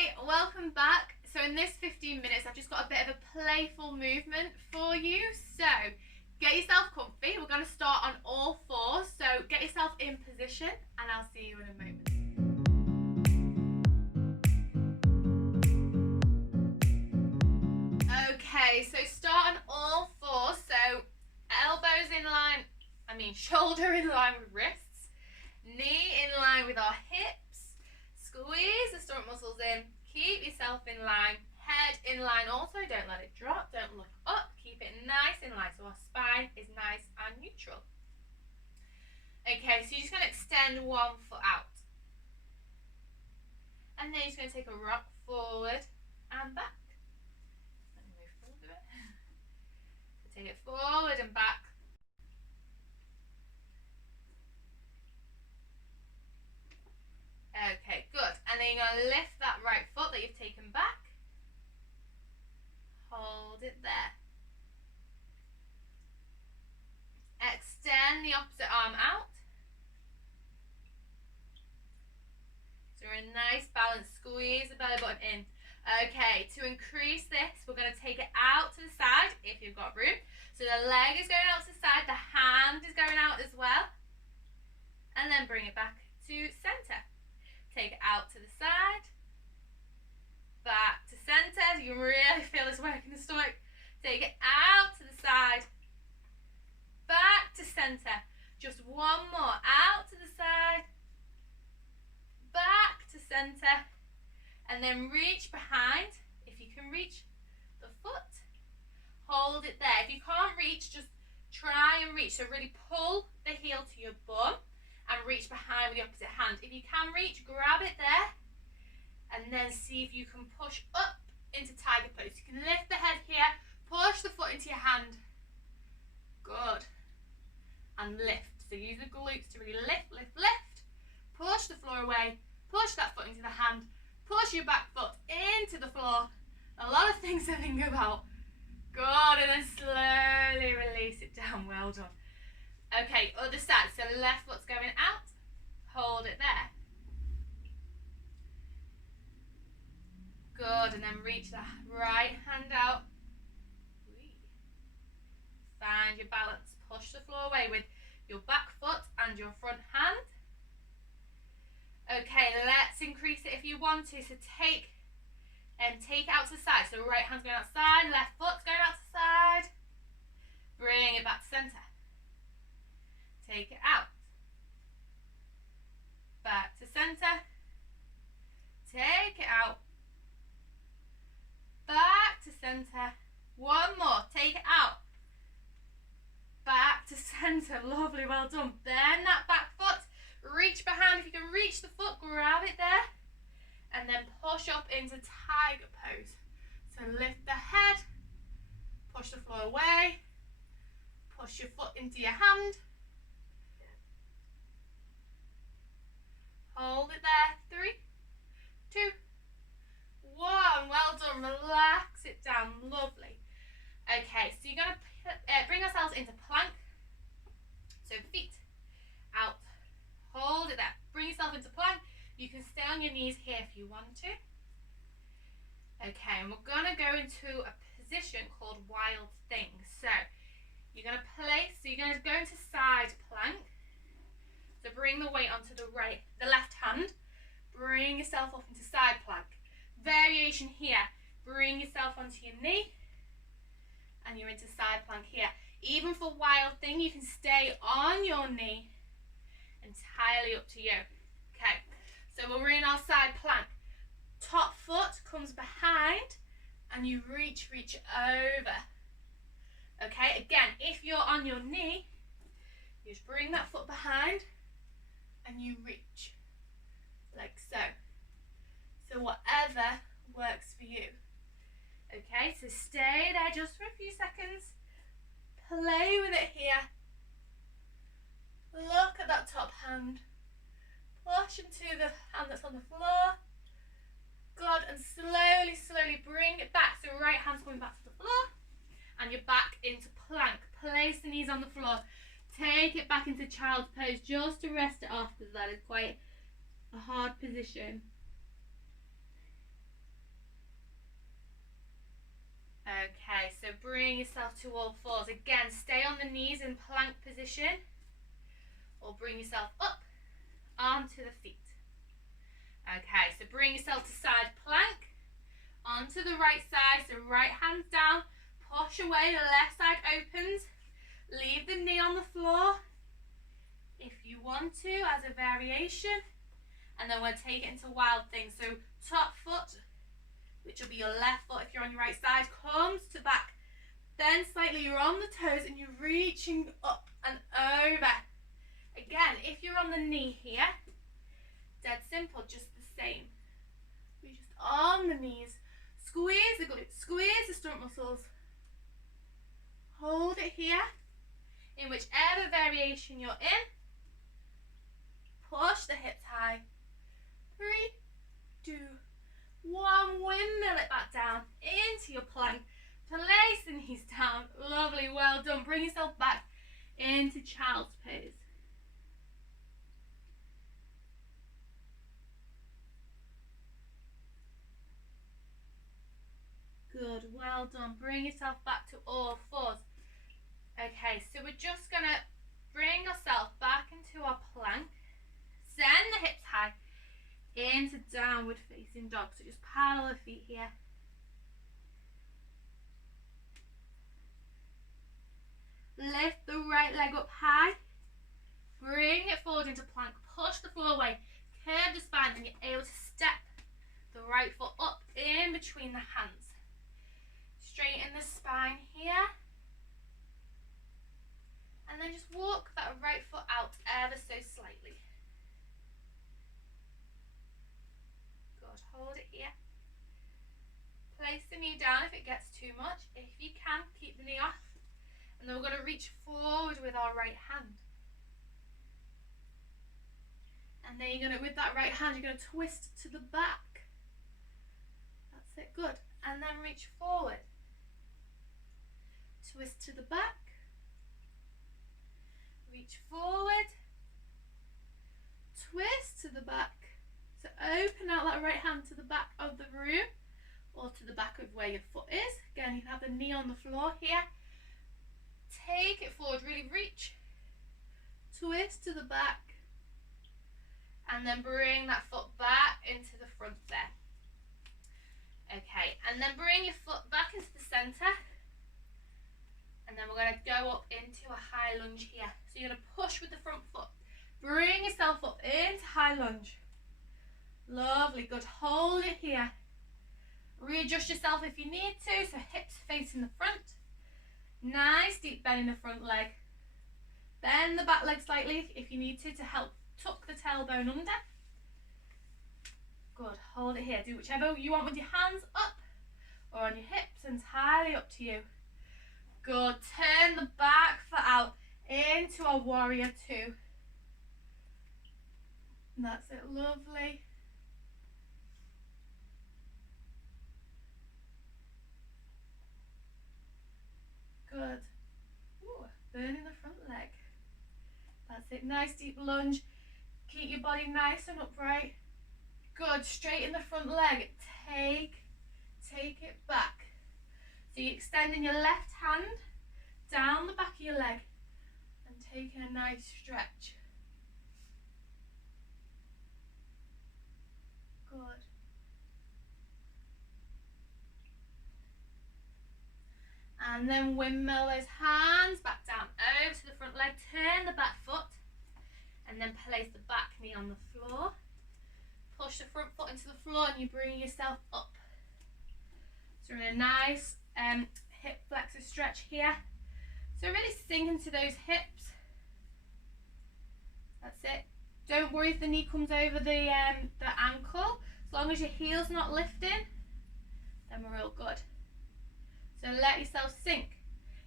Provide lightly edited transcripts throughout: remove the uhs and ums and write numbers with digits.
Hi, welcome back. So in this 15 minutes, I've just got a bit of a playful movement for you. So get yourself comfy. We're going to start on all fours. So get yourself in position and I'll see you in a moment. Okay, so start on all fours. So elbows in line, shoulder in line with wrists, knee in line with our hips. Squeeze the stomach muscles in, keep yourself in line, head in line also, don't let it drop, don't look up, keep it nice in line so our spine is nice and neutral. Okay, so you're just going to extend one foot out. And then you're just going to take a rock forward and back. Let me move forward a bit. So take it forward and back. Okay, good. And then you're going to lift that right foot that you've taken back. Hold it there. Extend the opposite arm out. So we're in a nice balance. Squeeze the belly button in. Okay, to increase this, we're going to take it out to the side if you've got room. So the leg is going out to the side, the hand is going out as well. And then bring it back to center. Take it out to the side, back to center. You can really feel this work in the stomach. Take it out to the side, back to center. Just one more. Out to the side, back to center. And then reach behind. If you can reach the foot, hold it there. If you can't reach, just try and reach. So really pull the heel to your bum and reach behind with the opposite hand. If you can reach, grab it there and then see if you can push up into tiger pose. You can lift the head here, push the foot into your hand. Good. And lift. So use the glutes to really lift, lift, lift. Push the floor away, push that foot into the hand, push your back foot into the floor. A lot of things to think about. Good, and then slowly release it down. Well done. Okay, other side. So left foot's going out. Hold it there. Good, and then reach the right hand out. Find your balance. Push the floor away with your back foot and your front hand. Okay, let's increase it if you want to. So take it out to the side. So right hand's going outside, left foot's going out to the side. Bring it back to center. Take it out. Back to center. Take it out. Back to center. One more. Take it out. Back to center. Lovely, well done. Bend that back foot. Reach behind. If you can reach the foot, grab it there. And then push up into tiger pose. So lift the head. Push the floor away. Push your foot into your hand. Hold it there. 3, 2, 1. Well done. Relax it down. Lovely. Okay, so you're going to bring ourselves into plank. So feet out. Hold it there. Bring yourself into plank. You can stay on your knees here if you want to. Okay, and we're going to go into a position called wild thing. So you're going to go into side plank. So bring the weight onto the left hand. Bring yourself up into side plank. Variation here. Bring yourself onto your knee. And you're into side plank here. Even for wild thing, you can stay on your knee. Entirely up to you. Okay. So when we're in our side plank, top foot comes behind and you reach over. Okay. Again, if you're on your knee, you just bring that foot behind and you reach like so. So whatever works for you. Okay, so stay there just for a few seconds. Play with it here. Look at that top hand. Push into the hand that's on the floor. Good, and slowly, slowly bring it back. So right hand's coming back to the floor. And you're back into plank. Place the knees on the floor. Take it back into child's pose just to rest it off because that is quite a hard position. bring yourself to all fours. Again, stay on the knees in plank position, or bring yourself up onto the feet. Okay, so bring yourself to side plank, onto the right side, so right hand down, push away, left side opens, leave the knee on the floor if you want to as a variation, and then we'll take it into wild thing. So top foot, which will be your left foot if you're on your right side, comes to back, then slightly you're on the toes and you're reaching up and over. Again, if you're on the knee here, dead simple, just the same. We're just on the knees, squeeze the glutes, squeeze the stomach muscles, hold it here in whichever variation you're in. Push the hips high. 3, 2, 1. Windmill it back down into your plank. Place the knees down. Lovely, well done. Bring yourself back into child's pose. Good, well done. Bring yourself back to all fours. Okay, so we're just going to bring yourself back into our plank. Send the hips high into downward facing dog. So just parallel the feet here. Lift the right leg up high. Bring it forward into plank. Push the floor away. Curve the spine and you're able to step the right foot up in between the hands. Straighten the spine here. And then just walk that right foot out ever so slightly. Good, hold it here. Place the knee down if it gets too much. If you can, keep the knee off. And then we're going to reach forward with our right hand. And then you're going to, with that right hand, you're going to twist to the back. That's it, good. And then reach forward. Twist to the back. Reach forward. Twist to the back. So open out that right hand to the back of the room, or to the back of where your foot is. Again, you can have the knee on the floor here. Take it forward, really reach. Twist to the back. And then bring that foot back into the front there. Okay, and then bring your foot back into the center. And then we're going to go up into a high lunge here. So you're going to push with the front foot. Bring yourself up into high lunge. Lovely, good. Hold it here. Readjust yourself if you need to. So hips facing the front. Nice deep bend in the front leg. Bend the back leg slightly if you need to help tuck the tailbone under. Good, hold it here. Do whichever you want with your hands up or on your hips, entirely up to you. Good, turn the back foot out into a warrior 2. That's it, lovely. Good. Ooh, burning the front leg. That's it, nice deep lunge. Keep your body nice and upright. Good, straighten the front leg. Take it back. So you're extending your left hand down the back of your leg and taking a nice stretch. Good. And then windmill those hands back down over to the front leg. Turn the back foot and then place the back knee on the floor. Push the front foot into the floor and you bring yourself up. So we're in a nice hip flexor stretch here. So really sink into those hips. That's it. Don't worry if the knee comes over the ankle. As long as your heel's not lifting, then we're all good. So let yourself sink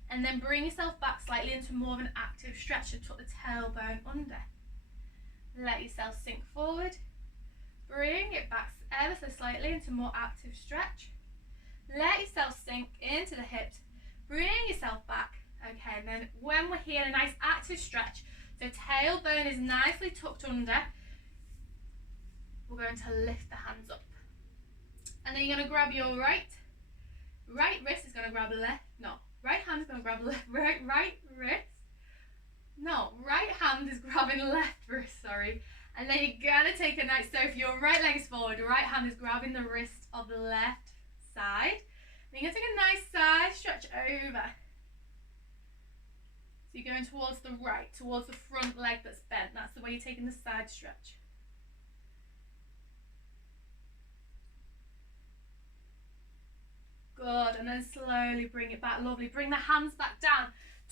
and then bring yourself back slightly into more of an active stretch to tuck the tailbone under. Let yourself sink forward. Bring it back ever so slightly into more active stretch. Let yourself sink into the hips. Bring yourself back. Okay, and then when we're here, a nice active stretch. So tailbone is nicely tucked under. We're going to lift the hands up. And then you're going to grab your right wrist is going to grab left, no, Right hand is going to grab right wrist. No, right hand is grabbing left wrist, sorry. And then you're going to take a nice, so if your right leg is forward, your right hand is grabbing the wrist of the left side. And you're going to take a nice side stretch over. So you're going towards the right, towards the front leg that's bent. That's the way you're taking the side stretch. Good, and then slowly bring it back. Lovely. Bring the hands back down.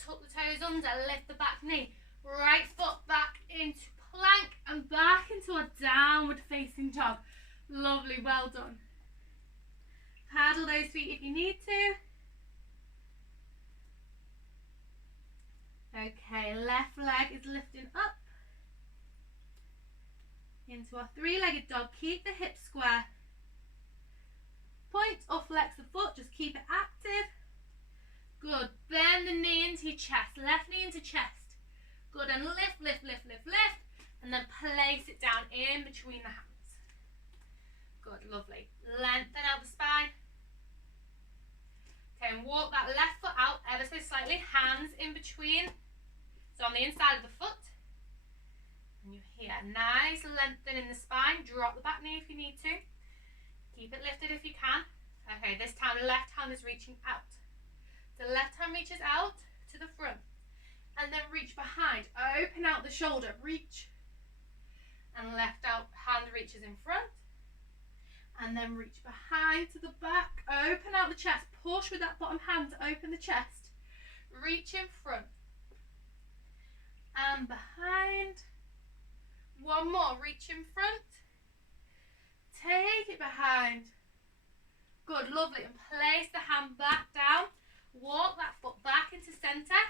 Tuck the toes under, lift the back knee. Right foot back into plank and back into a downward facing dog. Lovely, well done. Paddle those feet if you need to. Okay, left leg is lifting up into a three-legged dog. Keep the hips square. Point or flex the foot, just keep it active. Good, bend the knee into your chest, left knee into chest. Good, and lift, lift, lift, lift, lift, and then place it down in between the hands. Good, lovely. Lengthen out the spine. Okay, and walk that left foot out ever so slightly, hands in between. So on the inside of the foot. And you're here. Nice lengthen in the spine. Drop the back knee if you need to. Keep it lifted if you can. Okay, this time left hand is reaching out. The left hand reaches out to the front. And then reach behind. Open out the shoulder. Reach. And left out hand reaches in front. And then reach behind to the back. Open out the chest. Push with that bottom hand to open the chest. Reach in front. And behind. One more. Reach in front. Take it behind. Good, lovely. And place the hand back down. Walk that foot back into centre.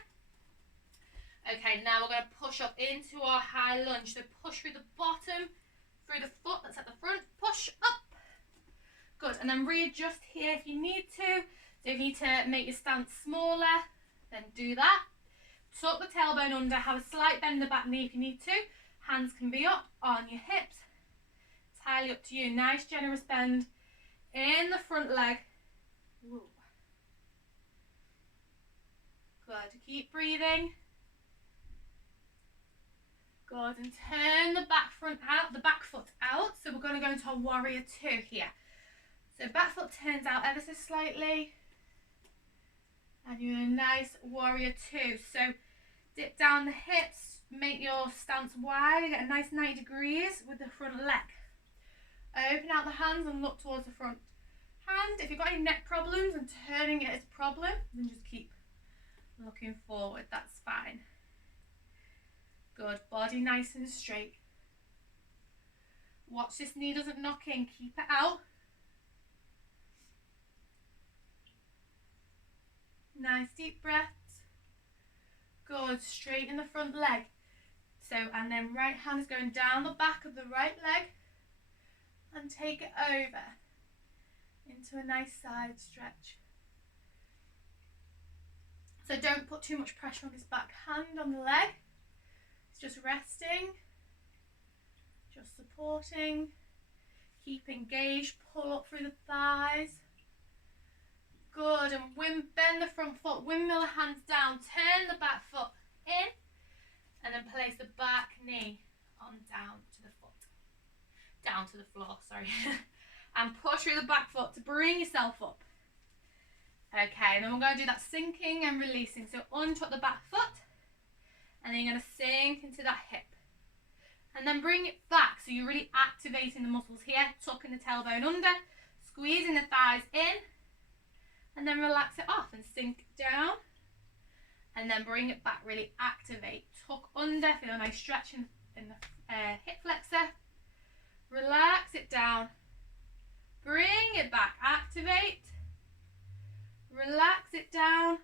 Okay, now we're going to push up into our high lunge. So push through the bottom, through the foot that's at the front. Push up. Good, and then readjust here if you need to. So if you need to make your stance smaller, then do that. Tuck the tailbone under. Have a slight bend in the back knee if you need to. Hands can be up on your hips. Entirely up to you. Nice generous bend in the front leg. Ooh. Good. Keep breathing. Good. And turn the back foot out. So we're going to go into a warrior two here. So back foot turns out ever so slightly. And you're in a nice warrior two. So dip down the hips. Make your stance wide. Get a nice 90 degrees with the front leg. Open out the hands and look towards the front hand. If you've got any neck problems and turning it is a problem, then just keep looking forward. That's fine. Good. Body nice and straight. Watch this knee doesn't knock in. Keep it out. Nice deep breaths. Good. Straighten the front leg. So, and then right hand is going down the back of the right leg. And take it over into a nice side stretch. So don't put too much pressure on this back hand on the leg. It's just resting, just supporting. Keep engaged, pull up through the thighs. Good, and bend the front foot, windmill the hands down, turn the back foot in, and then place the back knee on down to the foot. Down to the floor, sorry. And push through the back foot to bring yourself up. Okay, and then we're going to do that sinking and releasing. So untuck the back foot, and then you're going to sink into that hip. And then bring it back, so you're really activating the muscles here, tucking the tailbone under, squeezing the thighs in, and then relax it off and sink down. And then bring it back, really activate. Tuck under, feel a nice stretch in the hip flexor. Relax it down. Bring it back, activate. Relax it down.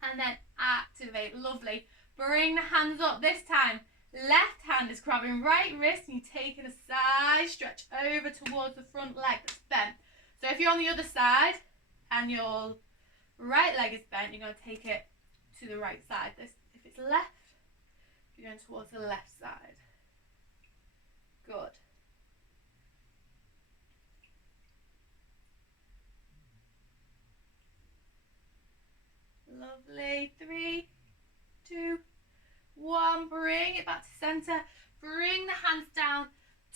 And then activate, lovely. Bring the hands up this time. Left hand is grabbing right wrist and you're taking a side stretch over towards the front leg that's bent. So if you're on the other side and your right leg is bent, you're going to take it to the right side. If it's left, you're going towards the left side. Good. Lovely. 3, 2, 1. Bring it back to center. Bring the hands down.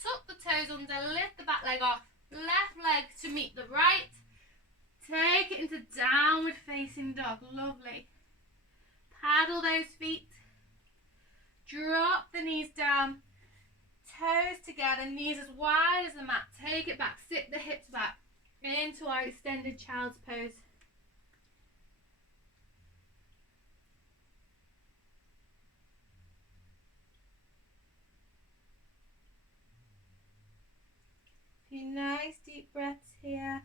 Tuck the toes under. Lift the back leg off. Left leg to meet the right. Take it into downward facing dog. Lovely. Paddle those feet. Drop the knees down. Toes together. Knees as wide as the mat. Take it back. Sit the hips back into our extended child's pose. A few nice deep breaths here.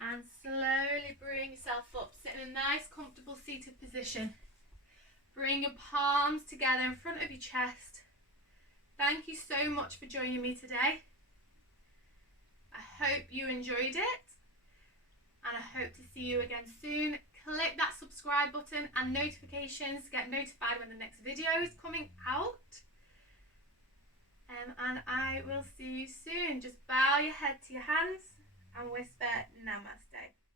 And slowly bring yourself up. Sit in a nice, comfortable seated position. Bring your palms together in front of your chest. Thank you so much for joining me today. I hope you enjoyed it. And I hope to see you again soon. Click that subscribe button and notifications to get notified when the next video is coming out. And I will see you soon. Just bow your head to your hands and whisper namaste.